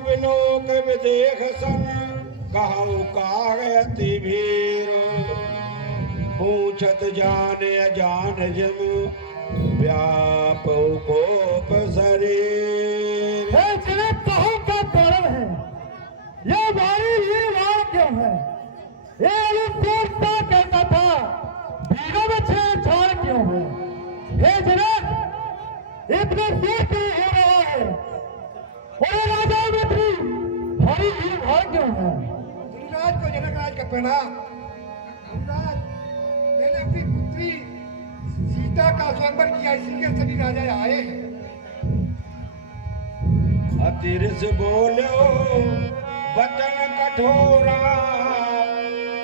बिलोक विदेख सन कहु कागयति भीर पूछत जान अजान जम व्यापौ कोप शरीर। हे जगत कहो का कारण है, ये वाणी वीरवार क्यों है? ये अलूपोता कहता था भीड़ों में छेड़छाड़ क्यों है? हे जनक इतना देर क्यों हो रहा है? और राजा मंत्री भारी वीरवार क्यों है? धनराज को जनक राज का प्रणाम। धनराज मैंने अपनी पुत्री सीता का स्वयंवर किया, इसीलिए सभी राजा आए हैं। अतिरिस बोलो वचन कठोरा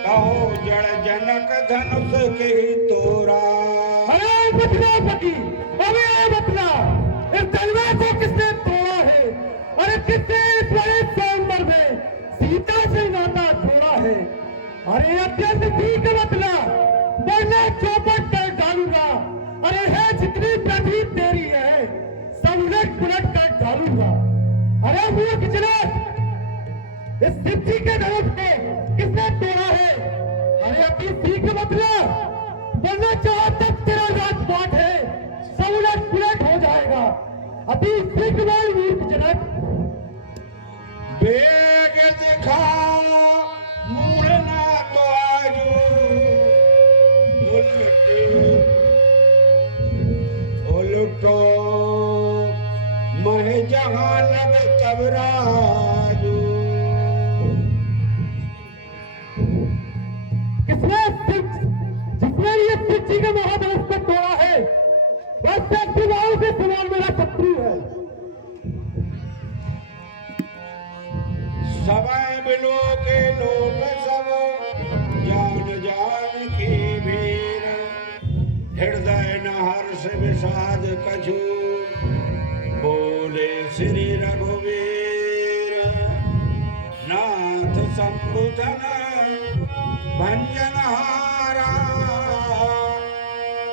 कहो जड़ जनक धनुष के तोरा। अरे बतला पति, अरे बतला इस तलवार को किसने तोड़ा है? अरे किसने इस बड़े स्वयंवर में सीता से नाता तोड़ा है? अरे अत्यंत ठीक बतला, वरना चौपट कर डालूंगा। अरे है जितनी पृथ्वी तेरी है सब उलट पुलट कर डालूंगा। अरे मूर्ख जनक, इस शिव जी के धनुष को किसने तोड़ा है? अरे अपनी सीख बतला, वरना जहां तक तेरा राजपाट है सब उलट पुलट हो जाएगा। अति सीख वाली मूर्ख जनक। बेग दिखाओ मुड़ना तो आजू उलटो मह जहां लग तब राजू। जिसने ये शिव जी के महाधनुष को तोड़ा है वह शक्तिवाओं के समान मेरा शत्रु है। सवै बिलो के लोग सब जान जान की भीर हृदय न हर्ष विषाद कछु बोले श्री रघुवीर। नाथ संबुधन भंजन हारा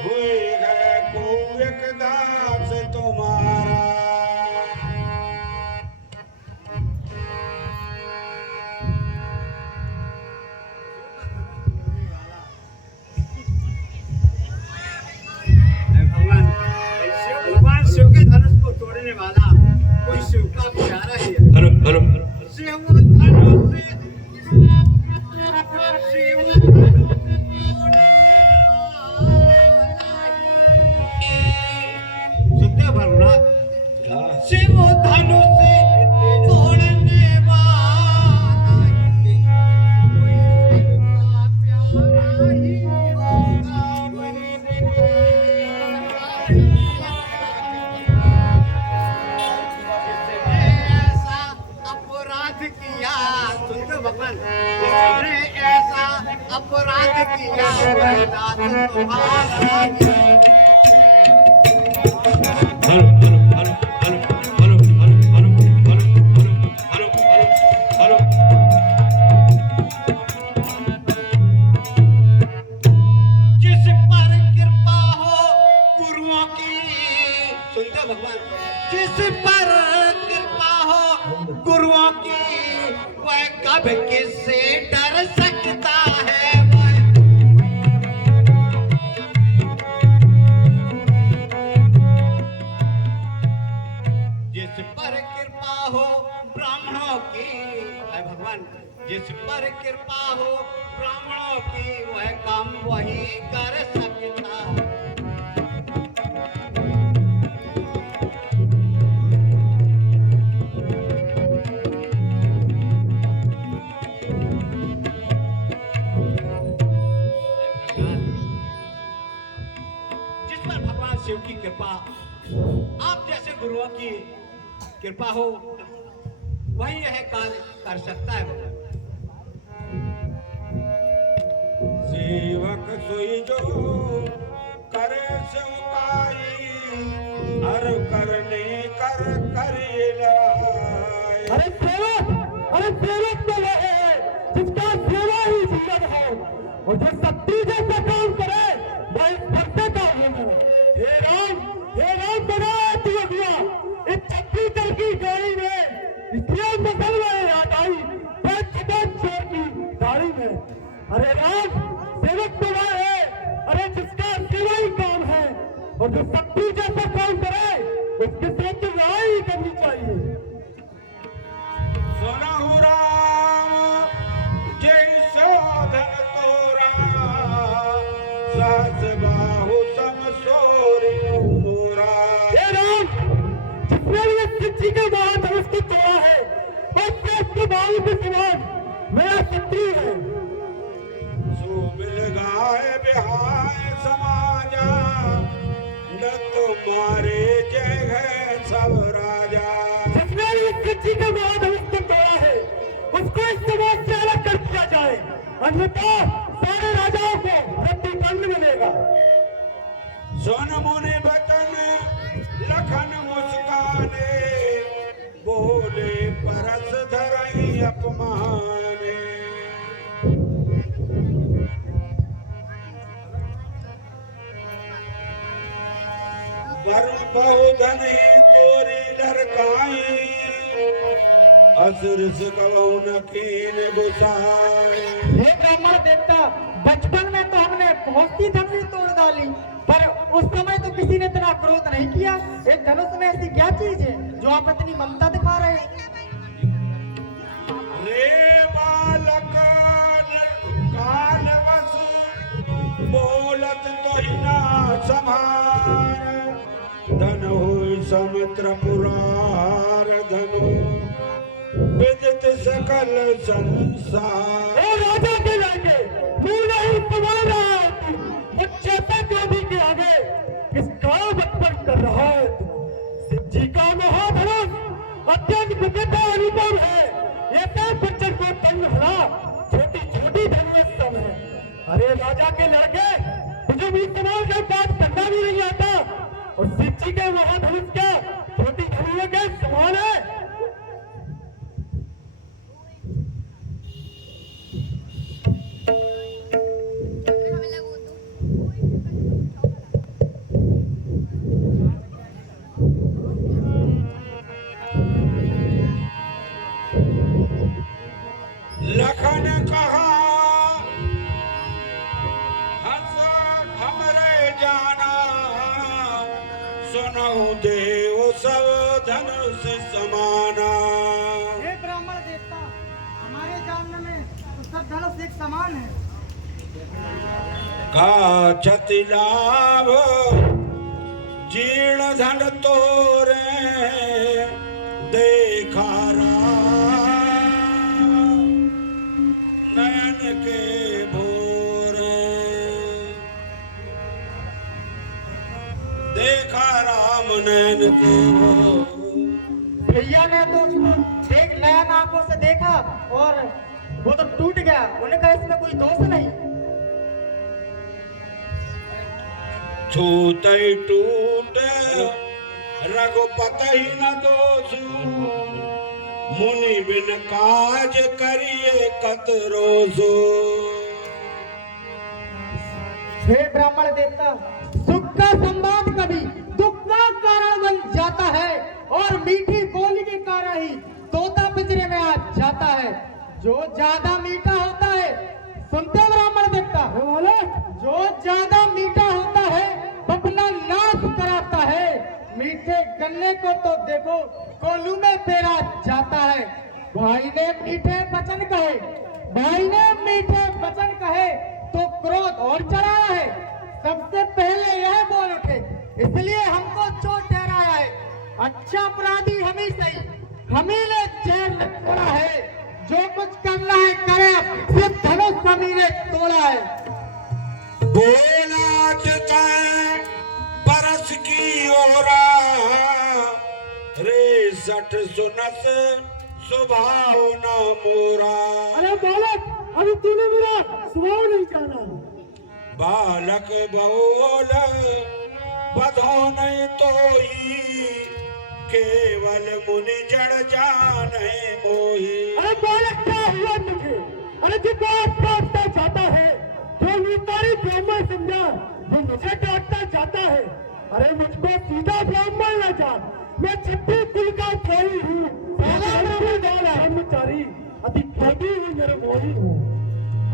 हुए गए को एक दास तुम्हारा। भगवान शिव के धनुष को तोड़ने वाला कोई शिव का प्यारा ही है। हेलो हेलो शिव धनुष सुनते हो भगवान? शिव धनुष तोड़ने वाला कोई शिव का प्यारा ही होगा। ऐसा अपराध किया, सुनते भगवान, जिसने ऐसा अपराध किया वह दास तुम्हारा ही। जिस पर कृपा हो गुरुओं की, सुनते भगवान, जिस पर कृपा हो गुरुओं की वह कब किससे डर सकता है? वह जिस पर कृपा हो ब्राह्मणों की, है भगवान, जिस पर कृपा हो ब्राह्मणों की वह काम वही कर सकता है। जिस पर भगवान शिव की कृपा, आप जैसे गुरुओं की कृपा हो वही यह कार्य कर सकता है। भगवान सेवक सोई जो करे सेवकाई हर करने कर करिए लड़ाई। अरे सेवक तो वह है जिसका सेवा ही जीवन है, और जो शक्ति जैसा काम करे वह इस भक्त का होना। हे राम बना तू अगुआ इस चक्की चल की गाड़ी में, इसलिए अरे राम सेवक तो वह है, अरे जिसका सेवा ही काम है, और जो शक्ति जैसा काम करे उसके साथ तो लड़ाई करनी चाहिए। सुनहु राम जय साधन तोरा, सास बाहु सम सोरी मोरा। हे राम, जिसने भी इस शिवजी के महाधनुष को तोड़ा है और उसके बाहु के समान मेरा शत्रु है। सो मिल गाय बिहाय समाजा, न तुम्हारे जय है सब राजा। जिसने भी इस शिवजी के महाधनुष को तोड़ा है उसको इस समाज से अलग कर दिया जाए, अन्यथा सारे राजाओं को मृत्युदंड मिलेगा। सुन मुनि बचन लखन मुस्काने, बोले परस धरई अपमाने। वरुण बहुधन ही तोरी लड़काई, असुर सुकवौ न कीन गुसाई। हे ब्राह्मण देवता, बचपन में तो हमने बहुत सी धनुष तोड़ डाली, पर उस समय तो किसी ने इतना क्रोध नहीं किया। एक धनुष में ऐसी क्या चीज है जो आप इतनी ममता दिखा रहे हैं? रे बालक कालवश, बोलत तो ही ना समार। धन होय समुद्र पुरार, धनु विदित सकल संसार। ओ राजा के लागे तू नहीं तुम्हारा, बच्चे से जोधी के आगे किसका बचपन कर रहा है तू। शिवजी का महाधनुष अत्यंत विचित्र अनुपम है, ये सब बच्चन को तंग हरा छोटी छोटी धनुष सब है। अरे राजा के लड़के, तुझे भी समाज के पास करना भी नहीं आता, और शिवजी के महाधनुष क्या छोटी धनुष के समान है। लखन कहा हंस हमरे जाना, सुनहु देव सब धनुष समाना। हे ब्राह्मण देवता, हमारे जानने में तो सब धनुष एक समान है। का क्षति लाभ जीर्ण धन तोरे, देखा नयन के भोरे। देखा राम नयन के भोरे। भैया ने तो उसको देख नयन आंखों से देखा और वो तो टूट गया। उन्होंने कहा इसमें कोई दोष नहीं। छूते टूटे रघुपति न दोषु, मुनि बिन काज करिए कत रोसो। हे ब्राह्मण देवता, सुख का संवाद कभी दुख का कारण बन जाता है, और मीठी बोली के कारण ही तोता पिंजरे में आ जाता है। जो ज्यादा मीठा होता है, सुनते ब्राह्मण देवता, जो ज्यादा मीठा होता है अपना नाश कराता है। मीठे गन्ने को तो देखो कोल्हू में पेरा जाता है। भाई ने मीठे वचन कहे, भाई ने मीठे वचन कहे तो क्रोध और चढ़ाया है। सबसे पहले यह बोल उठे, इसलिए हमको चोट ठहराया है। अच्छा अपराधी हम ही सही, हम ही ने जेल में छोड़ा है। जो कुछ करना है करे, सिर्फ धनुष हम ही ने तोड़ा है। बोला जता परस की ओरा, रे सठ सुनस स्वभाव न मोरा। अरे बालक, अभी तूने मेरा स्वभाव नहीं जाना। बालक बोल बधो नहीं तोई, केवल मुनि जड़ जाने मोही। अरे बालक क्या हुआ तुझे? अरे जो बात काटता जाता है, जो नितारी ब्राह्मण समझा, वो मुझे डांटता जाता है। अरे मुझको सीधा ब्राह्मण न जान, मैं छठी कुल का कोई हूँ, ब्रह्मचारी, अति खेदी हूँ, निर्मोही हूँ।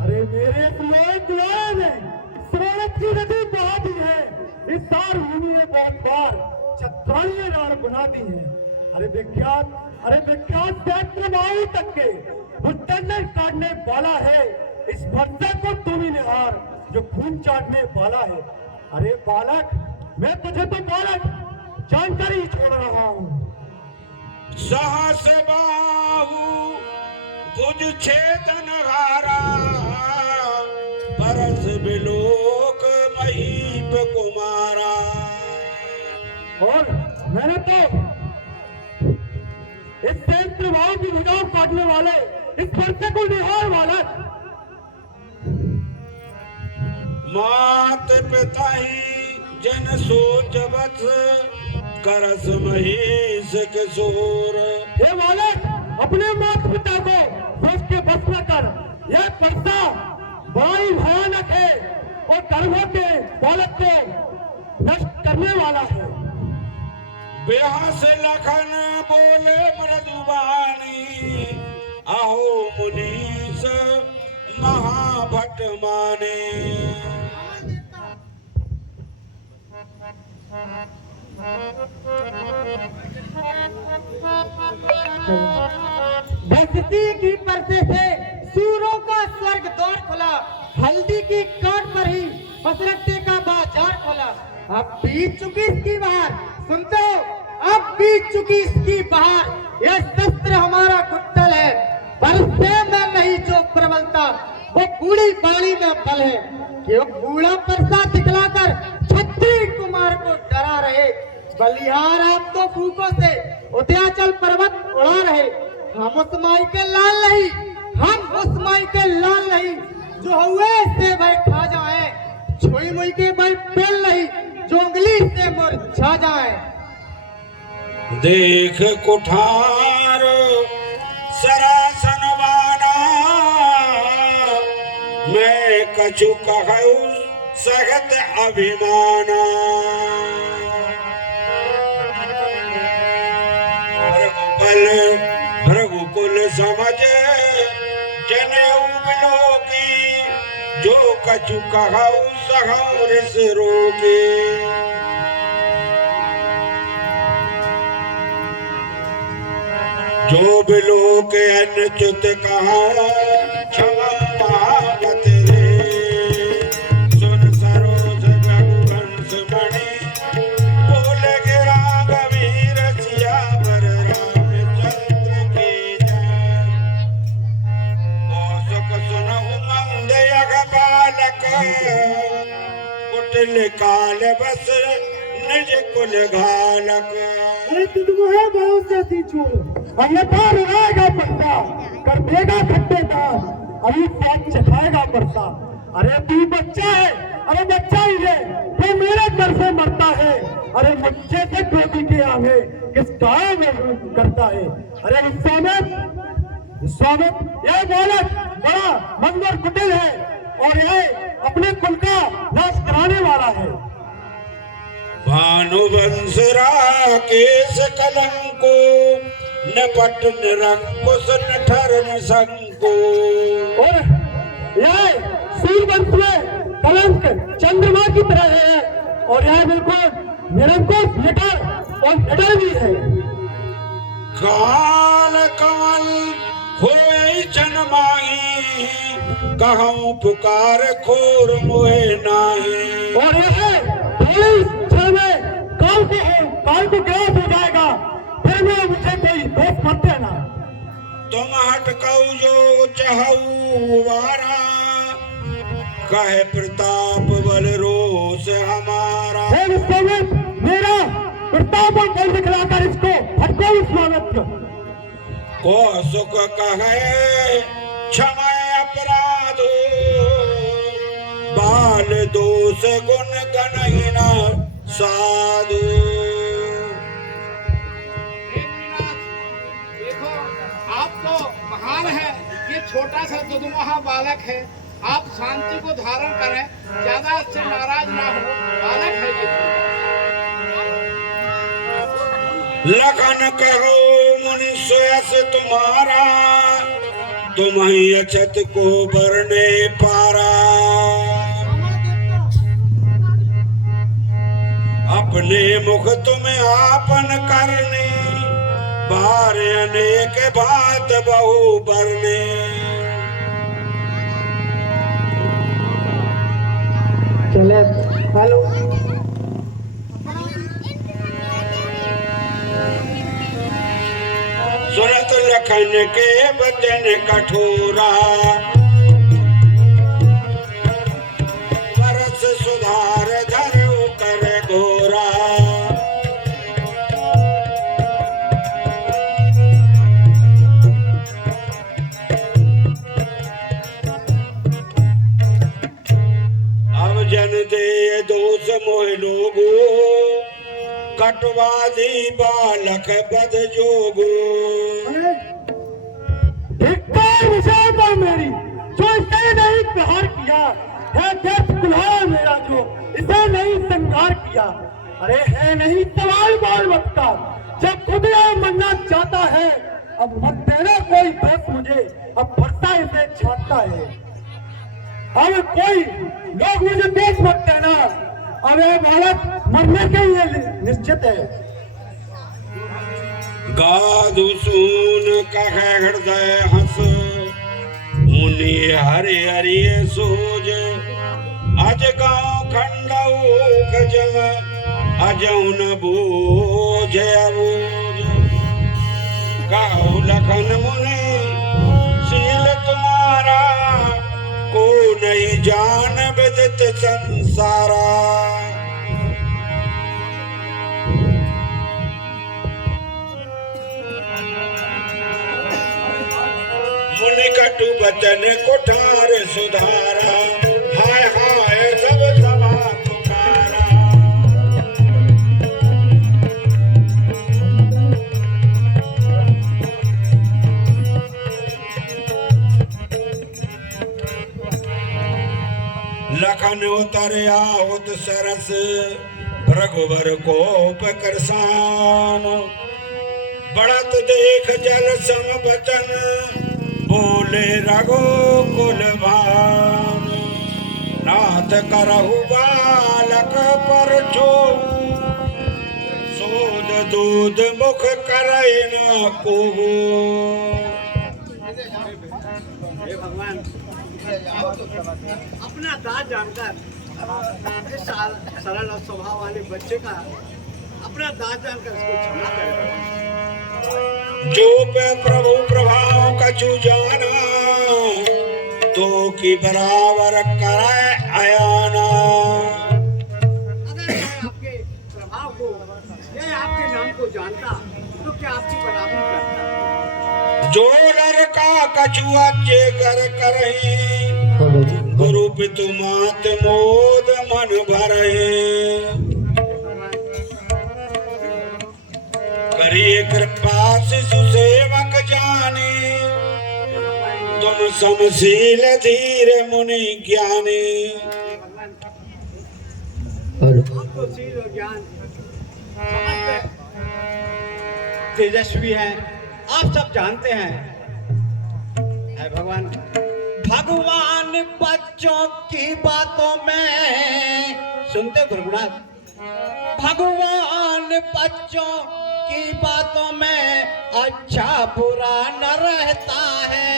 अरे मेरे लोहे दुआरे में स्वर्ग की नदी बहा दी है। इस सार भूमि ने बहुत बार छत्राणीय रण बना दी है। अरे विख्यात सहस्त्रबाहु तक के भुजदंड काटने वाला है। इस वर्षा को तुम ही निहार जो खून चाटने वाला है। अरे बालक, मैं तुझे तो बालक जानकर ही छोड़ रहा हूँ। सहस बाहु भुज छेदन हारा, परस बिलोक महीप कुमारा। और मैंने तो इस सहस्त्रबाहु की भुजाओं काटने वाले इस वर्षा को निहार वाला मात पिता ही जन सोच बस, करस महीस किशोर। हे बालक, अपने माता पिता को सोच के बस न कर। यह वर्षा बड़ा ही भयानक है और कर्मों के बालक को नष्ट करने वाला है। बेहस लखन बोले मृदुबानी, आहो मुनीस महाभट माने। बस्ती की परसे से सूरों का स्वर्ग द्वार खुला, हल्दी की काट पर ही पसरट्टे का बाजार खुला। अब बीत चुकी इसकी बहार, सुनते हो? अब बीत चुकी इसकी बहार। यह शस्त्र हमारा कुत्तल है, परसे में नहीं जो प्रबलता, वो बूढ़ी बाड़ी में बल है। क्यों बूढ़ा परसा दिखलाकर छत्री कुमार को डरा रहे। बलिहार आप तो फूकों से उदयाचल पर्वत उड़ा रहे। हम उस माई के लाल नहीं, हम उस माई के लाल नहीं जो हुए से भाई खा जाए, छुई मुई के भाई पेल नहीं जो उंगली से मुरझा जाए। देख कुठार सरासन बाना, मैं कछु कहूँ सगत अभिमाना। रघुकुल समझ जनेऊ बिलोकी, जो कछु कहूँ सहु रिस रोकी। जो बिलोक अनुचित कहा, क्षमा महामत रे। सुन सरोज रघुवंश मणि, बोल गिरा गंभीर सियावर रामचंद्र की जय। कौसुक सुनहु मंद यग बालक, कुटिल काल बस निज कुल घालक। अरे तुझको है बहुत से सींचू, अन्यथा रुलाएगा परसा, कर देगा खट्टेदार, अभी स्वाद चखाएगा परसा। अरे तू बच्चा है, अरे बच्चा ही है, तो मेरे घर से मरता है। अरे बच्चे से गोदी के आगे किस गाय में करता है। अरे विश्वामित्र, यह बालक बड़ा मंदर कुटिल है और यह अपने कुल का नाश कराने वाला है। भानुवंश राकेश कलंको, नपट निरंकुश नठर निशंको। और यह सूर्यवंश में कलंक चंद्रमा की तरह है और यह बिल्कुल निरंकुश निडर और निडर भी है। काल कमल होए जन्माही, कहूँ पुकार खोर मोहे नाही। और यह थोड़ी क्षण में काल को ग्रास हो जाएगा, फिर मैं मुझे कोई दोष मत देना। तुम हटकऊ जो चाहू वारा, कहे प्रताप बल रोष हमारा। हे विश्वामित्र, मेरा प्रताप और बल दिखलाकर इसको हटको विश्वामित्र। कौसुक कहे क्षमा अपराध, बाल दोष गुण गणहीना साधु। देखो, आप तो महान है, ये छोटा सा दुधुमहा बालक है। आप शांति को धारण करें, ज्यादा इससे नाराज ना हो। बालक है ये। लगन कहो मुनि सोयस तुम्हारा, तुम ही अछत को बरने पारा, अपने मुख तुम्हें आपन करने, बार अनेक बात बहु बरने। चले हेलो सुरत लखन के वचन कठोरा, परस सुधार धरु कर घोरा। अब जन दे दोष मोह लोगो, कटवादी बालक बद जोगो। धिक्कार विषय पर मेरी, जो इसे नहीं प्रहार किया है, व्यर्थ कुल्हाड़ा मेरा जो इसे नहीं संहार किया। अरे है नहीं सवाल बाल वक्त का, जब खुद यह मरना चाहता है, अब मत देना कोई बस मुझे, अब भरता इसे छाटता है। अब कोई लोग मुझे देख मत देना, अब ये बालक मरने के लिए निश्चित है। गादु सून कह हृदय हंस, मुनि हरि हरि सोज। अज गाँव खंडऊ खजल, अजौन बोझ अबूझ। कहो लखन मुनि शील तुम्हारा, को नहीं जान विदित संसारा। मुनि कटु बचन कुठार सुधारा, हाय हाय सब सभा पुकारा। लखन उतर आहुत सरस, रघुवर कोप करसान। बढ़त देख जल सम बचन, बोले रघुकुल भान। नाथ करहु बालक पर छो, सोद दूध मुख करई न कोहू। हे भगवान, अपना दास जानकर इस सरल और स्वभाव वाले बच्चे का अपना दास जानकर इसको क्षमा करें। जो पे प्रभु प्रभाव कछु जाना, तो की बराबर करे अयाना। अगर मैं आपके प्रभाव को या आपके नाम को जानता तो क्या आपकी बराबरी करता। जो लड़का कछु अच्छे कर करही, गुरु पितु मात मोद मन भरही। करिए कृपा शिशु सेवक जानी, तुम समशील धीर मुनि ज्ञानी। आपको शील और ज्ञान समस्त तेजस्वी है, आप सब जानते हैं। है भगवान, भगवान बच्चों की बातों में सुनते गुरुनाथ, भगवान बच्चों की बातों में अच्छा बुरा न रहता है।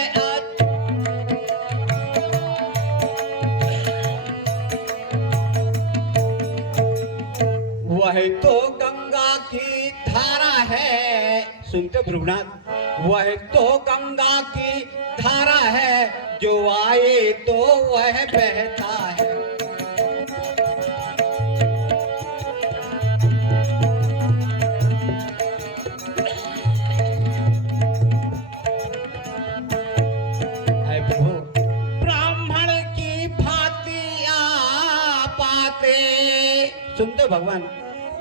वह तो गंगा की धारा है, सुनते भृगुनाथ, वह तो गंगा की धारा है, जो आए तो वह बहता है। ब्राह्मण की भांति आपाते, सुनते भगवान,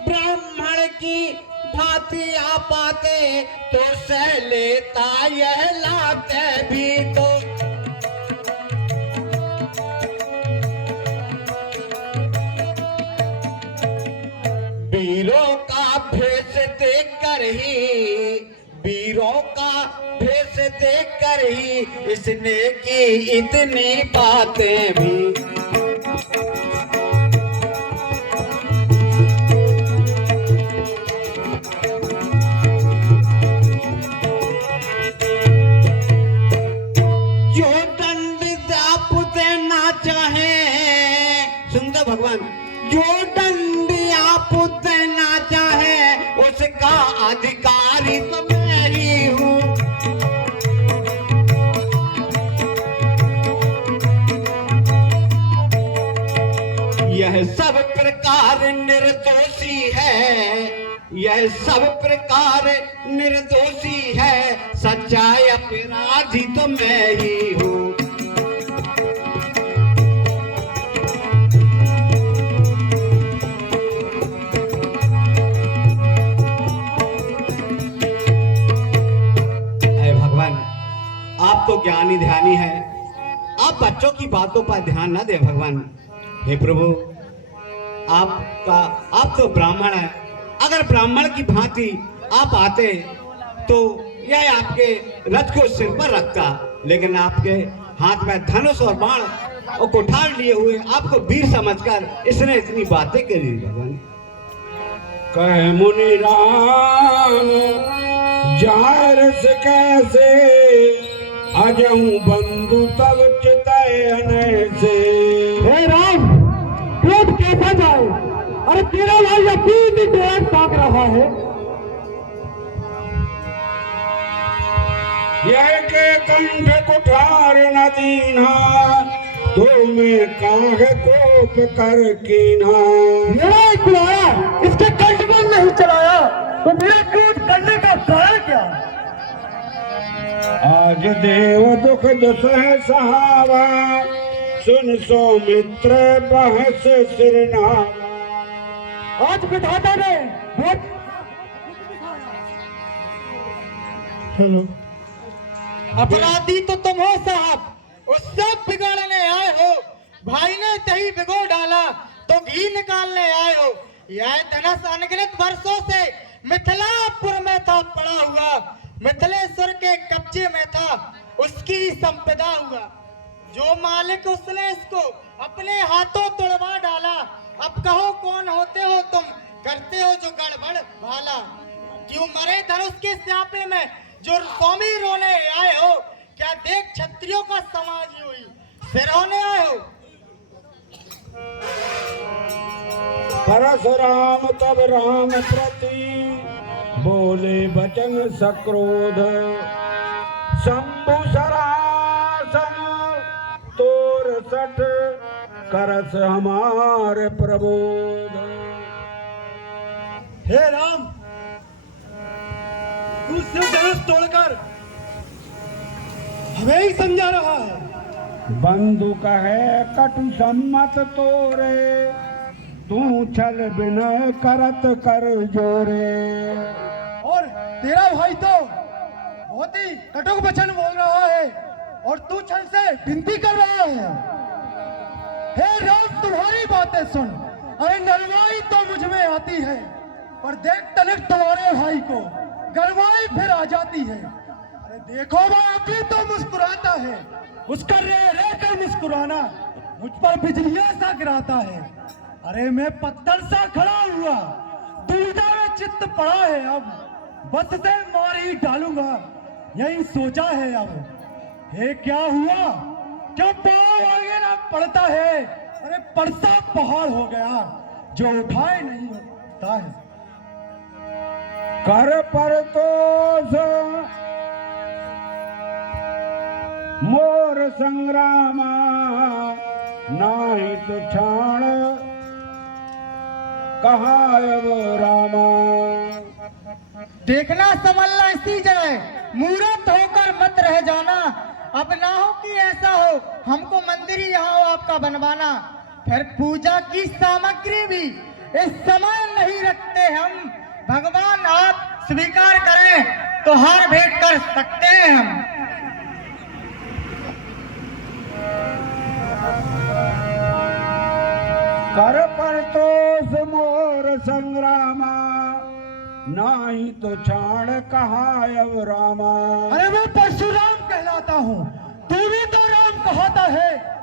ब्राह्मण की भांति आपाते तो सह लेता यह लाते भी तो। वीरों का भेष देख कर ही, वीरों का भेष देख कर ही इसने की इतनी बातें भी। जो दंड आप देना चाहे, सुन दो भगवान, जो दंड आप देना चाहे उसका अधिकारी तो मैं ही हूँ। यह सब प्रकार निर्दोषी है, यह सब प्रकार निर्दोषी है, सच्चाई अपराधी तो मैं ही हूँ। आप तो ज्ञानी ध्यानी है, आप बच्चों की बातों पर ध्यान ना दें भगवान। हे प्रभु, आप तो ब्राह्मण हैं, अगर ब्राह्मण की भांति आप आते तो यह आपके रथ को सिर पर रखता, लेकिन आपके हाथ में धनुष और बाण और कुठार लिए हुए आपको वीर समझकर इसने इतनी बातें करी। भगवान कह मुनि राम जार से कैसे अजहूं बंधु तब चितयन से। हे राम, क्रोध कैसा जाए? अरे तेरा भाई अपनी डोर ताक रहा है। यह के कंठ कुठार न दीना, तो मैं काहे कोप कर कीना। मेरा एक बुलाया, इसके कंठ में नहीं चलाया, तो मेरा क्रोध करने का कारण क्या? आज देव दुख दुसह सहावा, सुन सौमित्र बहस सिरनावा। आज विधाता ने बहुत अपराधी तो तुम हो साहब, उस सब बिगाड़ने आए हो। भाई ने दही भिगो डाला तो घी निकालने आए हो। यह धनुष अनगिनत वर्षों से मिथिलापुर में था पड़ा हुआ, मिथिलेश्वर के कब्जे में था, उसकी संपदा हुआ। जो मालिक उसने इसको अपने हाथों तोड़वा डाला। अब कहो कौन होते हो तुम, करते हो जो गड़बड़ भाला। क्यों मरे धनुष के स्यापे में जो स्वामी रोने आए हो? क्या देख क्षत्रियों का समाज हुई सिर होने आए हो? परशुराम तब राम प्रति बोले वचन सक्रोध, शंभु सरासन तोर सठ करस हमारे प्रबोध। हे राम, तू सिर्फ धनुष तोड़कर हमें ही समझा रहा है। बंधु कहे कटु सम्मत तोरे, तू छल बिनय करत कर जोरे। और तेरा भाई तो बहुत ही कटुक वचन बोल रहा है और तू छल से विनती कर रहा है। हे राम, तुम्हारी बातें सुन, अरे नरवाई तो मुझ में आती है, और देख तनिक तुम्हारे भाई को गरमाई फिर आ जाती है। अरे देखो भाई, अभी तो मुस्कुराता है, उसका रे रे कर मुस्कुराना मुझ पर बिजलियां सा गिराता है। अरे मैं पत्थर सा खड़ा हुआ, दुविधा में चित्त पड़ा है, अब बस से मार ही डालूंगा, यही सोचा है अब। हे क्या हुआ, क्या पाँव आगे ना पड़ता है? अरे परसा पहाड़ हो गया जो उठाए नहीं होता है। कर पर तोष मोर संग्रामा, नाही तो छाण कहायब रामा। देखना संभलना इसी जगह, मूर्त होकर मत रह जाना। अब ना हो कि ऐसा हो हमको मंदिर ही यहाँ आपका बनवाना। फिर पूजा की सामग्री भी इस समय नहीं रखते हम। भगवान आप स्वीकार करें तो हार भेंट कर सकते हैं हम। कर पर तोष मोर संग्रामा, नाही तो छाड़ कहा अब रामा। अरे मैं परशुराम कहलाता हूँ, तू भी तो राम कहता है।